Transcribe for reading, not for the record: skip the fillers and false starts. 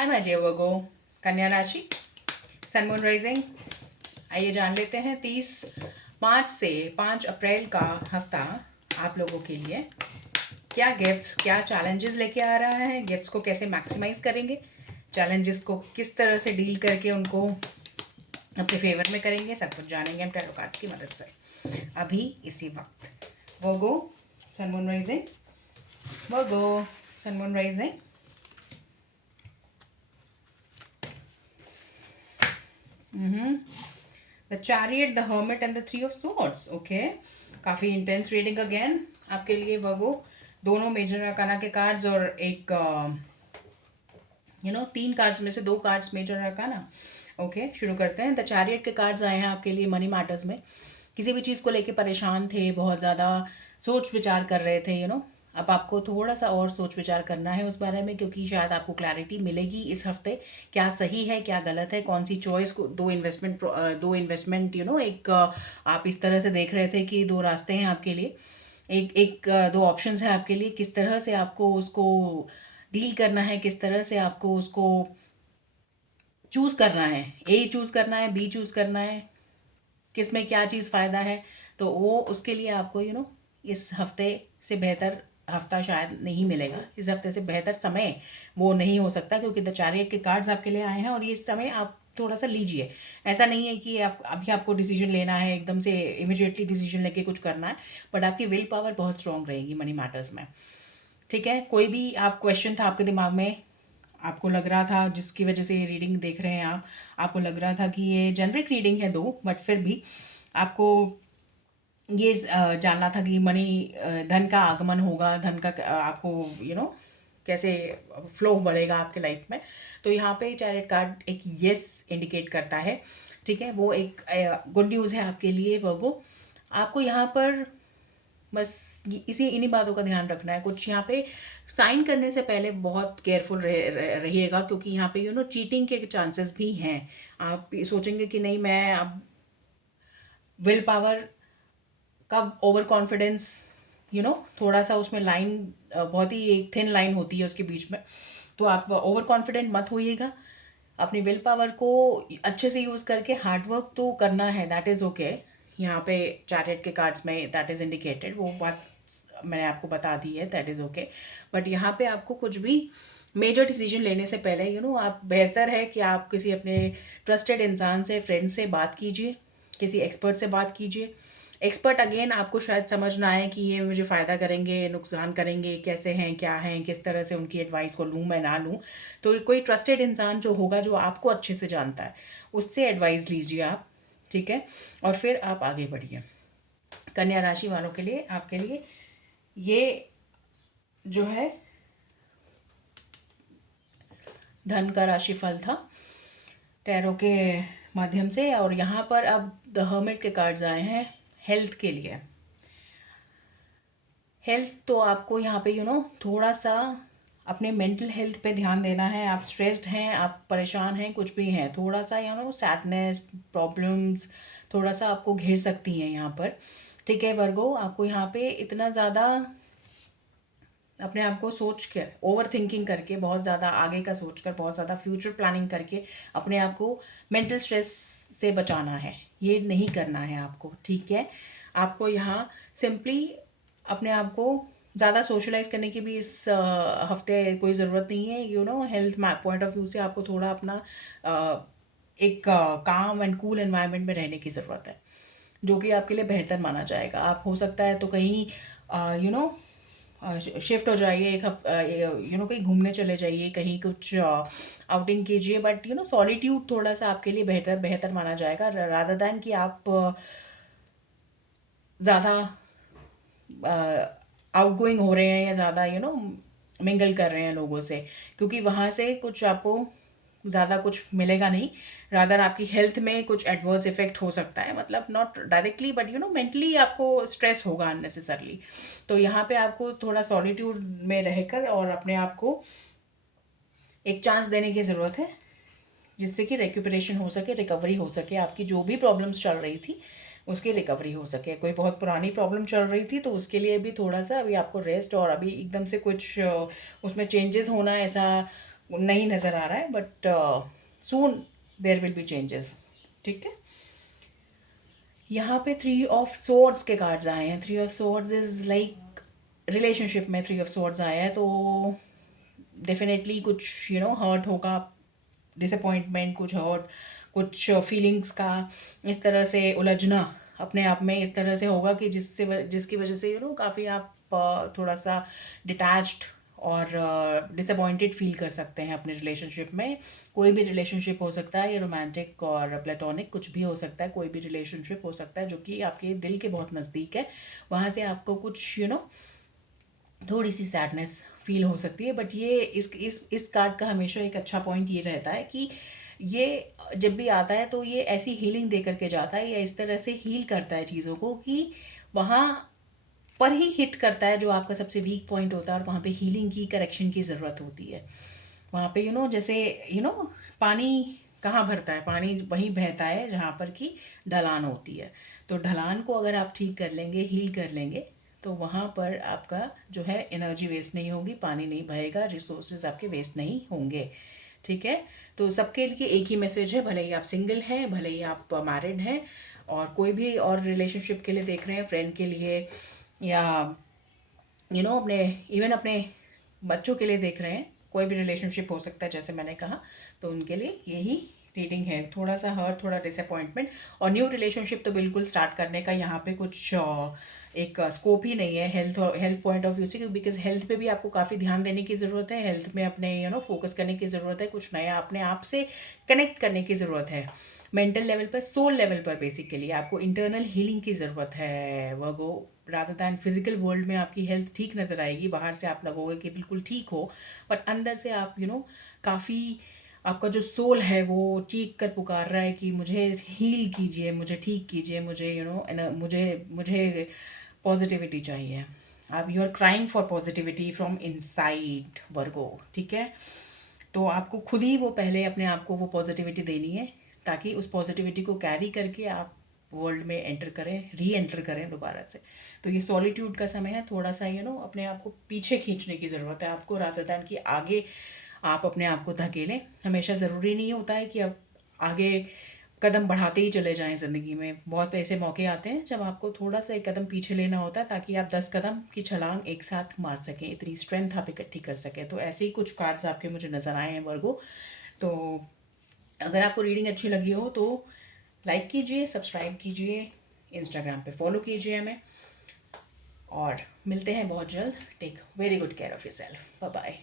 Hi my dear वर्गो, कन्या राशि, सन moon rising. आइए जान लेते हैं 30 मार्च से 5 अप्रैल का हफ्ता आप लोगों के लिए क्या गिफ्ट्स, क्या चैलेंजेस लेके आ रहा है। गिफ्ट्स को कैसे मैक्सिमाइज करेंगे, चैलेंजेस को किस तरह से डील करके उनको अपने फेवर में करेंगे, सब कुछ जानेंगे हम टैरो कार्ड्स की मदद से अभी इसी वक्त। Virgo sun moon rising, Virgo sun moon rising. The Chariot, the Hermit and the Three of Swords. Okay, काफ़ी इंटेंस रीडिंग अगेन आपके लिए वर्गो। दोनों मेजर अरकाना के कार्ड्स और एक तीन कार्ड्स में से दो कार्ड्स मेजर अरकाना। ओके, शुरू करते हैं। द चैरियट के कार्ड्स आए हैं आपके लिए मनी मैटर्स में। किसी भी चीज़ को लेके परेशान थे, बहुत ज़्यादा सोच विचार कर रहे थे, अब आपको थोड़ा सा और सोच विचार करना है उस बारे में, क्योंकि शायद आपको क्लैरिटी मिलेगी इस हफ्ते क्या सही है क्या गलत है, कौन सी चॉइस को दो इन्वेस्टमेंट एक आप इस तरह से देख रहे थे कि दो रास्ते हैं आपके लिए, एक एक दो ऑप्शंस हैं आपके लिए, किस तरह से आपको उसको डील करना है, किस तरह से आपको उसको चूज़ करना है। ए चूज़ करना है, बी चूज़ करना है, किस में क्या चीज़ फ़ायदा है। तो वो उसके लिए आपको इस हफ्ते से बेहतर हफ्ता शायद नहीं मिलेगा। इस हफ्ते से बेहतर समय वो नहीं हो सकता, क्योंकि द चैरियट के कार्ड्स आपके लिए आए हैं और ये समय आप थोड़ा सा लीजिए। ऐसा नहीं है कि आप अभी आपको डिसीजन लेना है, एकदम से इमिडिएटली डिसीजन लेके कुछ करना है, बट आपकी विल पावर बहुत स्ट्रांग रहेगी मनी मैटर्स में। ठीक है, कोई भी आप क्वेश्चन था आपके दिमाग में, आपको लग रहा था जिसकी वजह से ये रीडिंग देख रहे हैं आप, आपको लग रहा था कि ये जेनरिक रीडिंग है दो, बट फिर भी आपको ये जानना था कि धन का आगमन होगा, धन का आपको कैसे फ्लो बढ़ेगा आपके लाइफ में। तो यहाँ पे चैरियट कार्ड एक येस इंडिकेट करता है। ठीक है, वो एक गुड न्यूज़ है आपके लिए वर्गो। आपको यहाँ पर बस इन्हीं बातों का ध्यान रखना है। कुछ यहाँ पे साइन करने से पहले बहुत केयरफुल रहिएगा, क्योंकि यहाँ पे चीटिंग के चांसेस भी हैं। आप सोचेंगे कि नहीं, मैं अब विल पावर कब ओवर कॉन्फिडेंस, थोड़ा सा उसमें लाइन, बहुत ही एक थिन लाइन होती है उसके बीच में। तो आप ओवर कॉन्फिडेंट मत होइएगा। अपनी विल पावर को अच्छे से यूज़ करके हार्ड वर्क तो करना है, दैट इज़ ओके। यहाँ पे चैरियट के कार्ड्स में दैट इज़ इंडिकेटेड, वो बात मैंने आपको बता दी है, दैट इज़ ओके। बट यहाँ पे आपको कुछ भी मेजर डिसीजन लेने से पहले आप बेहतर है कि आप किसी अपने ट्रस्टेड इंसान से, फ्रेंड से बात कीजिए, किसी एक्सपर्ट से बात कीजिए। एक्सपर्ट अगेन आपको शायद समझ ना आए कि ये मुझे फ़ायदा करेंगे, नुकसान करेंगे, कैसे हैं, क्या हैं, किस तरह से उनकी एडवाइस को लूँ मैं ना लूँ। तो कोई ट्रस्टेड इंसान जो होगा, जो आपको अच्छे से जानता है, उससे एडवाइस लीजिए आप। ठीक है, और फिर आप आगे बढ़िए। कन्या राशि वालों के लिए, आपके लिए ये जो है धन का राशिफल था टैरो के माध्यम से, और यहाँ पर अब द हर्मिट के कार्ड्स आए हैं हेल्थ के लिए। हेल्थ तो आपको यहाँ पे थोड़ा सा अपने मेंटल हेल्थ पे ध्यान देना है। आप स्ट्रेस्ड हैं, आप परेशान हैं, कुछ भी हैं, थोड़ा सा सैडनेस, प्रॉब्लम्स थोड़ा सा आपको घेर सकती हैं यहाँ पर। ठीक है वर्गो, आपको यहाँ पे इतना ज़्यादा अपने आप को सोच कर, ओवर थिंकिंग करके, बहुत ज़्यादा आगे का सोच कर, बहुत ज़्यादा फ्यूचर प्लानिंग करके अपने आप को मेंटल स्ट्रेस से बचाना है, ये नहीं करना है आपको। ठीक है, आपको यहाँ सिंपली अपने आप को ज़्यादा सोशलाइज करने की भी इस हफ्ते कोई ज़रूरत नहीं है। हेल्थ पॉइंट ऑफ व्यू से आपको थोड़ा अपना एक काम एंड कूल एनवायरनमेंट में रहने की ज़रूरत है, जो कि आपके लिए बेहतर माना जाएगा। आप हो सकता है तो कहीं यू नो शिफ्ट हो जाइए, एक कहीं घूमने चले जाइए, कहीं कुछ आउटिंग कीजिए, बट सॉलिट्यूड थोड़ा सा आपके लिए बेहतर बेहतर माना जाएगा, रादर दैन कि आप ज़्यादा आउटगोइंग हो रहे हैं या ज़्यादा मिंगल कर रहे हैं लोगों से, क्योंकि वहाँ से कुछ आपको ज़्यादा कुछ मिलेगा नहीं। रादर आपकी हेल्थ में कुछ एडवर्स इफेक्ट हो सकता है, मतलब नॉट डायरेक्टली बट मेंटली आपको स्ट्रेस होगा अननेसेसरली। तो यहाँ पे आपको थोड़ा सॉलिट्यूड में रहकर और अपने आप को एक चांस देने की ज़रूरत है, जिससे कि रेक्यूपरेशन हो सके, रिकवरी हो सके, आपकी जो भी प्रॉब्लम्स चल रही थी उसकी रिकवरी हो सके। कोई बहुत पुरानी प्रॉब्लम चल रही थी तो उसके लिए भी थोड़ा सा अभी आपको रेस्ट, और अभी एकदम से कुछ उसमें चेंजेस होना ऐसा नहीं नज़र आ रहा है, but soon there will be changes. ठीक है, यहाँ पे 3 ऑफ सोर्ड्स के कार्ड्स आए हैं। 3 of swords is like relationship में 3 ऑफ सोर्ड्स आया है, तो डेफिनेटली कुछ हर्ट होगा, डिसअपॉइंटमेंट, कुछ हर्ट, कुछ फीलिंग्स का इस तरह से उलझना अपने आप में इस तरह से होगा कि जिसकी वजह से काफ़ी आप थोड़ा सा डिटैच्ड और डिसअपॉइंटेड फील कर सकते हैं अपने रिलेशनशिप में। कोई भी रिलेशनशिप हो सकता है, ये रोमांटिक और प्लेटोनिक कुछ भी हो सकता है, कोई भी रिलेशनशिप हो सकता है जो कि आपके दिल के बहुत नज़दीक है। वहाँ से आपको कुछ थोड़ी सी सैडनेस फील हो सकती है, बट ये इस कार्ड का हमेशा एक अच्छा पॉइंट ये रहता है कि ये जब भी आता है तो ये ऐसी हीलिंग दे करके जाता है, या इस तरह से हील करता है चीज़ों को कि वहाँ पर ही हिट करता है जो आपका सबसे वीक पॉइंट होता है, और वहाँ पे हीलिंग की, करेक्शन की ज़रूरत होती है। वहाँ पे जैसे पानी कहाँ भरता है, पानी वहीं बहता है जहाँ पर कि ढलान होती है। तो ढलान को अगर आप ठीक कर लेंगे, हील कर लेंगे, तो वहाँ पर आपका जो है एनर्जी वेस्ट नहीं होगी, पानी नहीं बहेगा, रिसोर्सेज आपके वेस्ट नहीं होंगे। ठीक है, तो सबके लिए एक ही मैसेज है, भले ही आप सिंगल हैं, भले ही आप मैरिड हैं, और कोई भी और रिलेशनशिप के लिए देख रहे हैं, फ्रेंड के लिए, या अपने इवन अपने बच्चों के लिए देख रहे हैं, कोई भी रिलेशनशिप हो सकता है जैसे मैंने कहा, तो उनके लिए यही रीडिंग है। थोड़ा सा हर्ट, थोड़ा डिसअपॉइंटमेंट, और न्यू रिलेशनशिप तो बिल्कुल स्टार्ट करने का यहाँ पे कुछ एक स्कोप ही नहीं है हेल्थ पॉइंट ऑफ व्यू से, बिकॉज हेल्थ पे भी आपको काफ़ी ध्यान देने की ज़रूरत है, हेल्थ में अपने फोकस करने की ज़रूरत है, कुछ नया अपने आप से कनेक्ट करने की ज़रूरत है, मेंटल लेवल पर, सोल लेवल पर बेसिकली आपको इंटरनल हीलिंग की ज़रूरत है वर्गो। रादर दैन फिजिकल वर्ल्ड में आपकी हेल्थ ठीक नज़र आएगी, बाहर से आप लगोगे कि बिल्कुल ठीक हो, बट अंदर से आप काफ़ी, आपका जो सोल है वो चीख कर पुकार रहा है कि मुझे हील कीजिए, मुझे ठीक कीजिए, मुझे मुझे मुझे पॉजिटिविटी चाहिए। आप you are crying for positivity from inside Virgo. ठीक है, तो आपको खुद ही वो पहले अपने आप को वो पॉजिटिविटी देनी है, ताकि उस पॉजिटिविटी को कैरी करके आप वर्ल्ड में एंटर करें, री एंटर करें दोबारा से। तो ये सॉलिट्यूड का समय है, थोड़ा सा अपने आप को पीछे खींचने की ज़रूरत है आपको, रादर दैन कि आगे आप अपने आप को धकेलें। हमेशा ज़रूरी नहीं होता है कि आप आगे कदम बढ़ाते ही चले जाएं ज़िंदगी में। बहुत ऐसे मौके आते हैं जब आपको थोड़ा सा एक कदम पीछे लेना होता है, ताकि आप 10 कदम की छलांग एक साथ मार सकें, इतनी स्ट्रेंथ आप इकट्ठी कर सकें। तो ऐसे ही कुछ कार्ड्स आपके मुझे नज़र आए हैं वर्गो। तो अगर आपको रीडिंग अच्छी लगी हो तो लाइक कीजिए, सब्सक्राइब कीजिए, इंस्टाग्राम पे फॉलो कीजिए हमें, और मिलते हैं बहुत जल्द। Take very good care of yourself. Bye bye.